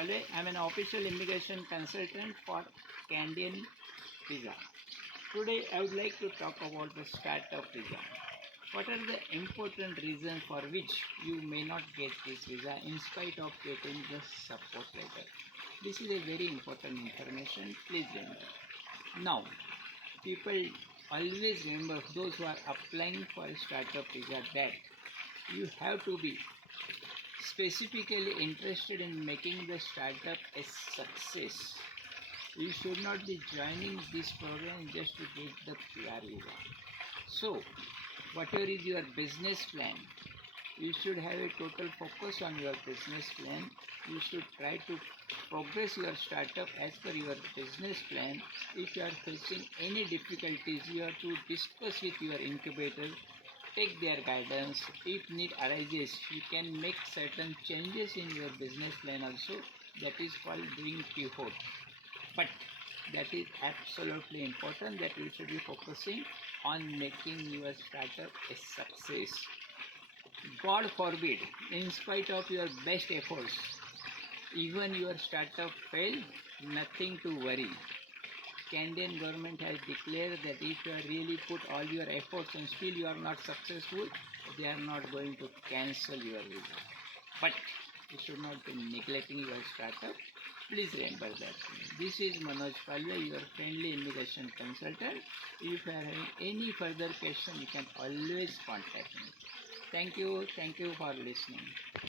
Palwe. I am an official immigration consultant for Canadian visa. Today I would like to talk about the startup visa. What are the important reasons for which you may not get this visa in spite of getting the support letter? This is a very important information. Please remember. Now, people always remember, those who are applying for a startup visa, that you have to be specifically interested in making the startup a success. You should not be joining this program just to get the PR visa. So, whatever is your business plan, you should have a total focus on your business plan. You should try to progress your startup as per your business plan. If you are facing any difficulties, you have to discuss with your incubator, take their guidance. If need arises, you can make certain changes in your business plan also. That is called doing pivot. But that is absolutely important, that you should be focusing on making your startup a success. God forbid, in spite of your best efforts, even your startup fail, nothing to worry. Canadian government has declared that if you really put all your efforts and still you are not successful, they are not going to cancel your visa. But you should not be neglecting your startup. Please remember that. This is Manoj Palwe, your friendly immigration consultant. If you are having any further question, you can always contact me. Thank you for listening.